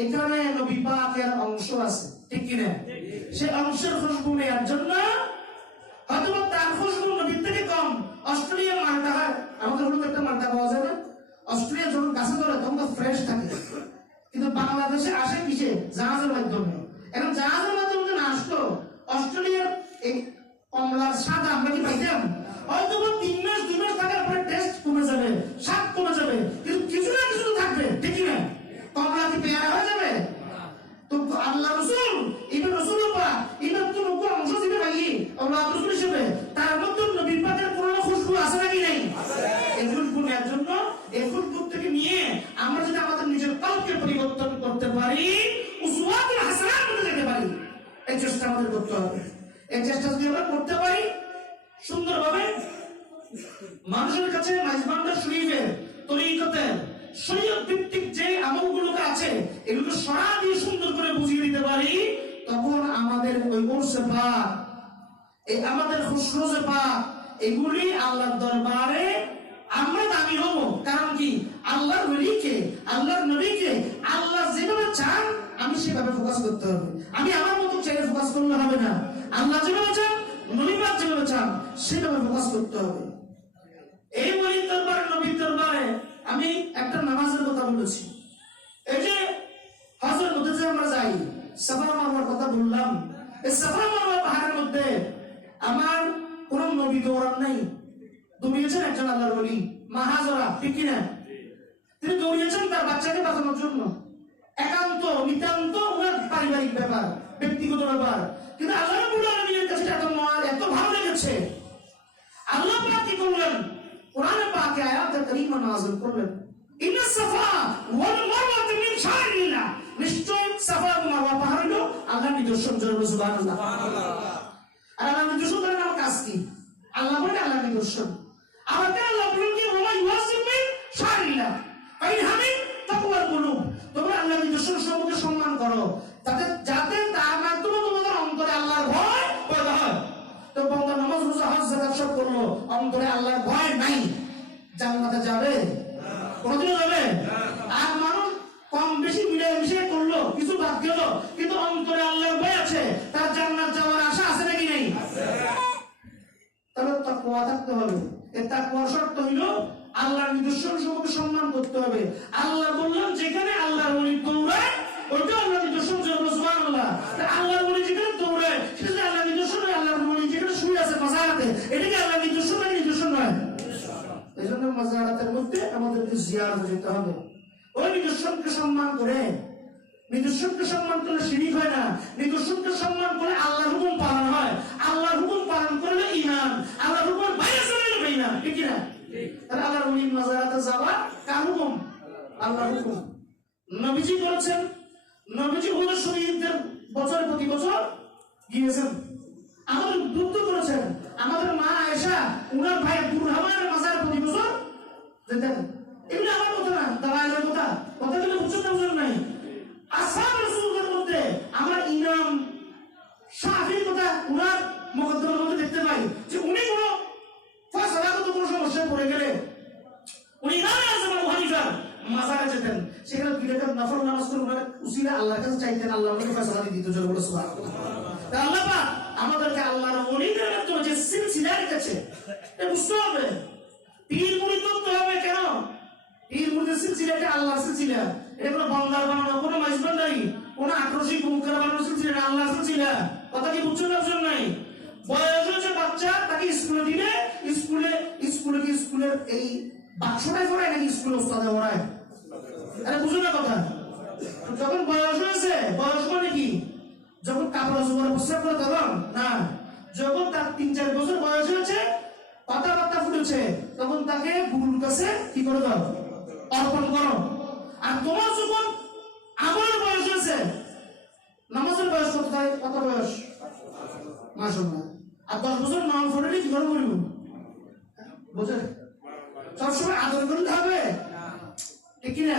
এখানে নবী অংশ আছে, ঠিক কিনা? সে অংশের খুশবু নেওয়ার জন্য হয়তো তার খুশবু নবীর থেকে কম। অস্ট্রেলিয়া মালটা হয় আমাদের একটা মালটা পাওয়া যায় না? অস্ট্রেলিয়া যখন গাছে ধরে, তখন তো ফ্রেশ থাকে। বাংলাদেশে আসে কিসে? জাহাজের মাধ্যমে। এখন জাহাজের মাধ্যমে যখন আসতো অস্ট্রেলিয়ার এই কমলার স্বাদ আমরা কি পাইতাম? হয়তো তিন মাস, দুই মাস থাকার পরে টেস্ট কমে যাবে, স্বাদ কমে যাবে। কিন্তু কিছু না কিছু থাকবে ঠিক না। কমলা কি পেয়ারা হয়ে যাবে? তো আল্লাহ রসুল করতে হবে। এই চেষ্টা যদি আমরা করতে পারি, সুন্দরভাবে মানুষের কাছে মাইজবান্ডার শরীফের তরিকতের শরীয়ত ভিত্তিক যে আমলগুলোকে আছে, এগুলো সরা দিয়ে সুন্দর করে বুঝিয়ে দিতে পারি, তখন আমাদের ওই ওরসে পাক, এই আমাদের খুশরোজে পাক, এগুলি আল্লাহর দরবারে আমরা দামি হব। কারণ কি? আল্লাহর ওলিকে, আল্লাহর নবীকে, আল্লাহ যেভাবে চান, আমি সেভাবে ফোকাস করতে হবে। আমি আমার চাইলে ফোকাস করলে হবে না। আল্লাহ যেভাবে চান নবীবাদ যেভাবে চান, সেভাবে ফোকাস করতে হবে। এই বলির দরবারে, নবীর দরবারে আমি একটা নামাজের কথা বলেছি। এই যে হজের মধ্যে যে আমরা যাই সাফা মারওয়ার কথা বললাম। এই সাফা মারওয়া পাহাড়ের মধ্যে আমার কোন নবী দৌড়ান নাই। দৌড়িয়েছেন একজন আল্লাহর বলি মাহাজরা, ঠিক কিনা? তিনি দৌড়িয়েছেন তার বাচ্চাকে বাঁচানোর জন্য। একান্ত, নিতান্ত ওনার পারিবারিক ব্যাপার। ব্যক্তিগত ব্যাপার। কিন্তু আল্লাহ কাছে এত মহান এত ভালো লেগেছে। আল্লাহ পাক কি করলেন? কোরআনে পাকে আয়াত কারীমা নাযিল করলেন। ইন্না সাফা ওয়াল মারওয়া মিন নিশ্চয় সাফা মারওয়া পাহাড় হলো নিদর্শন জন্য সুবহানাল্লাহ। আর নিদর্শন করেন আমার কাজ কি? আল্লাহ বলে আল্লাহর নিদর্শন। আমাকে আল্লাহ বলেন কি? ওয়া মিন তোমরা নিদর্শন সম্পর্কে সম্মান করো। যাতে তার মাধ্যমে তোমাদের অন্তরে আল্লাহর ভয় পয়দা হয়। তো বন্ধ, নামাজ, রোজা, হজ সব করল অন্তরে আল্লাহর ভয় নাই। জান্নাতে যাবে? কোনদিনও যাবে? আর মানুষ কম বেশি মিলে মিশে করল, কিছু বাদ গেল কিন্তু অন্তরে আল্লাহর ভয় আছে। তার জান্নাত যাওয়ার আশা আছে নাকি নেই? তাহলে তাকওয়া থাকতে হবে। এই তাকওয়ার শর্ত হইল আল্লাহর সম্পর্কে সম্মান করতে হবে। আল্লাহ বললেন, যেখানে আল্লাহর দৌড়ায় ওইটা আল্লাহর নিদর্শন জন্য সুবহানাল্লাহ। তা আল্লাহর ওলি যেখানে দৌড়ায়, সেটা আল্লাহর নিদর্শন নয় আল্লাহর যেখানে শুয়ে আছে মাজারাতে এটা কি আল্লাহর নিদর্শন নয় এই জন্য মাজারাতের মধ্যে আমাদেরকে জিয়ারত যেতে হবে। ওই নিদর্শনকে সম্মান করে। নিদর্শনকে সম্মান করলে শিরিক হয় না। নিদর্শনকে সম্মান করে আল্লাহর হুকুম পালন হয়। আল্লাহর হুকুম পালন করলে ইমান আল্লাহর হুকুম বাইরে চলে গেলে ইমান ঠিক না তাহলে আল্লাহর ওলির মাজারাতে যাওয়া কার হুকুম? আল্লাহর হুকুম। নবীজি বলেছেন নবীজি হলো শহীদদের বছর প্রতি বছর গিয়েছেন। আমাদের উদ্বুদ্ধ করেছেন। আমাদের মা আয়েশা, উনার ভাই বুরহামানের মাজার প্রতি বছর যেতেন এগুলো আমার কথা না দালালের কথা কথাগুলো বুঝছেন না বুঝেন নাই আসাম রসুলদের মধ্যে আমরা ইমাম শাহির কথা উনার মকদ্দমের মধ্যে দেখতে পাই যে উনি কোনো ফয়সালাগত কোনো সমস্যায় পড়ে গেলে উনি ইমামে আজম আবু হানিফা মাজারে যেতেন সেখানে দুই রাকাত উসিলা আল্লাহর কাছে চাইতেন আল্লাহ উনাকে ফয়সালা দিত আমাদেরকে আল্লাহর ওলিদের মাধ্যমে যে হবে হবে কেন? কথা কি বুঝছেন না বাচ্চা, তাকে স্কুলে দিলে, স্কুলে স্কুলে কি স্কুলের এই বাক্সটাই পড়ায় নাকি স্কুলে ওস্তাদে পড়ায়? আরে বুঝো না কথা। যখন বয়স হয়েছে বয়স মানে কি? যখন কাপড় জোগাড় প্রস্রাব করে তখন? না। যখন তার তিন চার বছর বয়স হয়েছে পাতা পাতা ফুটেছে তখন তাকে গুরুর কাছে কি করে দাও? অর্পণ করো। আর তোমার যখন আমার বয়স হয়েছে নামাজের বয়স কত তাই? কত বয়স? মাস আর দশ বছর নাম ফোনে কি করে বলব? হ্যাঁ, বুঝলেন সবসময় আদর করতে হবে। ঠিক কিনা?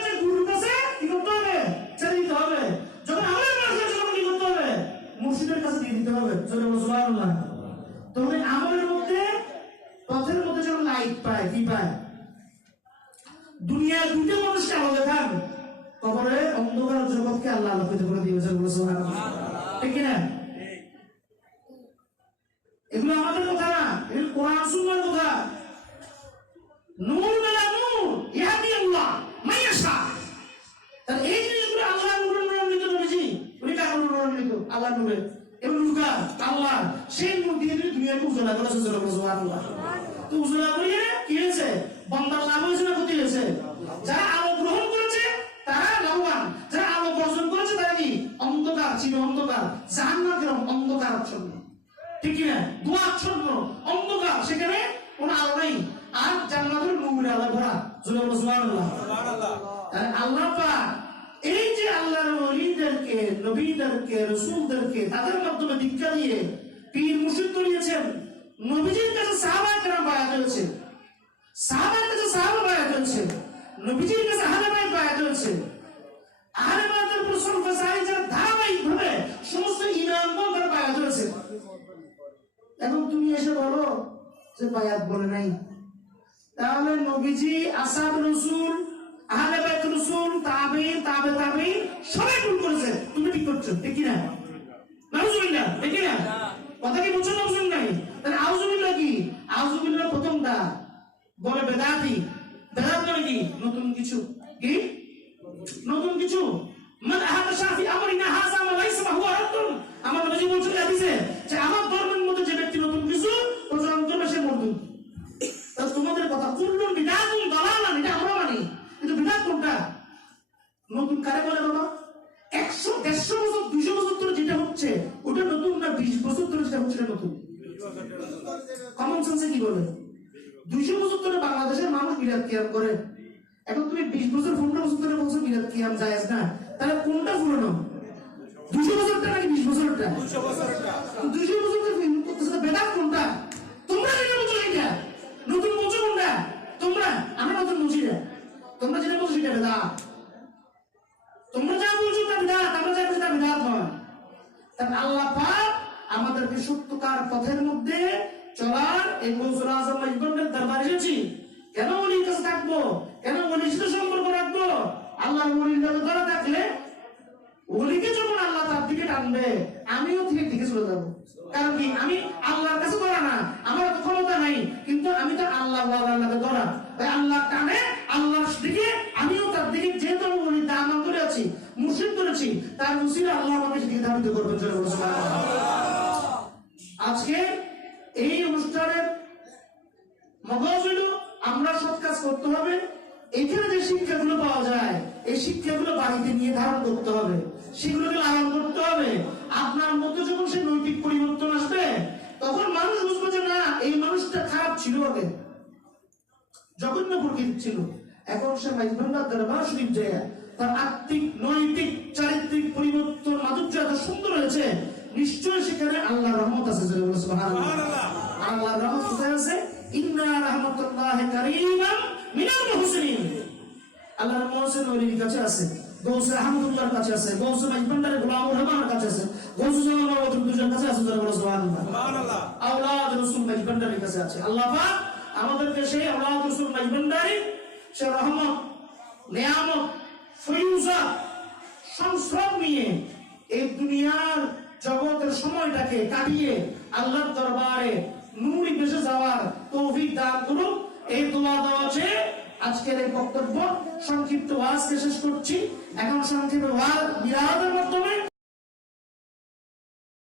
অন্ধকার জগৎকে আল্লাহ আলোকিত করে দিয়েছেন বলে ঠিক না এগুলো আমাদের কথা না, এগুলো কোরআন সুন্নাহর কথা। নূর মেলা নূর ইহাদি আল্লাহ মাইয়াশা তাহলে এই জিনিসগুলো আল্লাহ নূরের নূরান্বিত নবীজি? উনি কার নূরান্বিত আল্লাহ নূরে। নূরকা আল্লাহ সেই নূর দিয়ে দুনিয়াকে উজ্জ্বলা করেছে সুবহানাল্লাহ তো উজ্জ্বলা করিয়ে কি হয়েছে? বন্দার লাভ হয়েছে না ক্ষতি হয়েছে? যারা আলো গ্রহণ করেছে তারা লাভবান। যারা আলো বর্জন করেছে তারা কি? অন্ধকার চির অন্ধকার। জাহান্নাম কীরকম অন্ধকার আচ্ছন্ন। ঠিক কি না দুয়াচ্ছন্ন অন্ধকার সেখানে কোনো আলো নাই। আর জান্নাতের নূরে আলো ভরা। সুবহানাল্লাহ তাহলে আল্লাহ পাক এই যে আল্লাহর ওলিদেরকে, নবীদেরকে, রসুলদেরকে, তাদের মাধ্যমে দীক্ষা দিয়ে পীর মুর্শিদ করিয়েছেন, নবীজির কাছে সাহাবা কেরাম বায়াত হয়েছে সাহাবার কাছে সাহাবা বায়াত হয়েছে নবীজির কাছে আহলে বাইত বায়াত হয়েছে আহলে সাহাবী যারা ধারাবাহিকভাবে সমস্ত ইমামগণ তারা বায়াত হয়েছে এখন তুমি এসে বলো যে বায়াত বলে নাই। তাহলে নবীজি, আসাদ রসুল তাবে তাবিন সবাই ভুল করেছে। তুমি ঠিক করছ ঠিক না নাউজুবিল্লাহ ঠিক না। কথা কি বুঝছ নাউজুবিল নাই তাহলে আউজুবিল্লাহ কি? আউজুবিল্লাহ প্রথমটা বলে বেদাতি। বেদাত মানে কি? নতুন কিছু। কি? নতুন কিছু। মানে আহাদা যেটা নতুন কমন সেন্সে কি বলে? দুইশো বছর ধরে বাংলাদেশের মানুষ বিরাট কিয়াম করে। এখন তুমি বিশ বছর পনেরো বছর ধরে বলছো বিরাট কিয়াম জায়েজ না। তাহলে কোনটা পুরনো দুইশো বছরটা নাকি বিশ বছরটা দুইশো বছর ধরে করতেছে বেদাত কোনটা? তোমরা যেটা বলছো সেটা নতুন বলছো কোনটা? তোমরা আমরা নতুন বলছি না তোমরা যেটা বলছো সেটা বেদাত তোমরা যা বলছো তা বিদাত আমরা যা বলছি তা বিদাত নয় তাহলে আল্লাহ পাক আমাদেরকে সত্যকার পথের মধ্যে চলার এই গৌসুল আজম মজবুরের দরবারে এসেছি কেন ওলির কাছে থাকব? কেন ওলির সাথে সম্পর্ক রাখব? আল্লাহ ওলির কাছে ধরে থাকলে ওলিকে যখন আল্লাহ তার দিকে টানবে, আমিও ঠিক দিকে চলে যাব। কারণ কি? আমি আল্লাহর কাছে ধরা না, আমার ক্ষমতা নাই, কিন্তু আমি তো আল্লাহ আল্লাহকে ধরা। তাই আল্লাহ টানে, আল্লাহর দিকে, আমিও তার দিকে, যেহেতু আমি ওলি দামান করে আছি, মুর্শিদ করেছি, তার মুসিরা আল্লাহ আমাকে সেদিকে ধাবিত করবেন জোরে বলো সুবহানাল্লাহ। আজকে এই অনুষ্ঠানের মগজ হইল আমরা সৎ কাজ করতে হবে। এখানে যে শিক্ষাগুলো পাওয়া যায় এই শিক্ষাগুলো বাড়িতে নিয়ে ধারণ করতে হবে। সেগুলোকে লালন করতে হবে। আপনার মধ্যে যখন সে নৈতিক পরিবর্তন আসবে তখন মানুষ বুঝবে যে না এই মানুষটা খারাপ ছিল আগে। জঘন্য প্রকৃতি ছিল। এখন সে মাইজভান্ডার দরবার শরীফ যায় তার আত্মিক নৈতিক চারিত্রিক পরিবর্তন মাধুর্য এত সুন্দর হয়েছে নিশ্চয় সেখানে আল্লাহ রহমত আছে আল্লাহ রহমত কোথায় আছে? ইন্না রাহমাতুল্লাহ কারীমান মিনাল মুহসিনিন আল্লাহর মহসিন ওলির কাছে আছে গৌসে আহমদুল্লাহর কাছে আছে গৌসে গোলামুর রহমানের কাছে আছে গৌসে জামান দুজন কাছে আছে জোরে বলো সুবহানাল্লাহ। আওলাদ রসুল কাছে আছে। আল্লাহ পাক আমাদেরকে সেই আওলাদ রসুল সে রহমত নিয়ামত ফয়ুজা সংস্রব নিয়ে এই দুনিয়ার জগতের সময়টাকে কাটিয়ে আল্লাহর দরবারে নূরি বেসে যাওয়ার তৌফিক দান করুন। এই দোয়া দেওয়া আছে আজকের এই বক্তব্য সংক্ষিপ্ত ওয়াজকে শেষ করছি। এখন সংক্ষিপ্ত ওয়াজ বিরাজের মাধ্যমে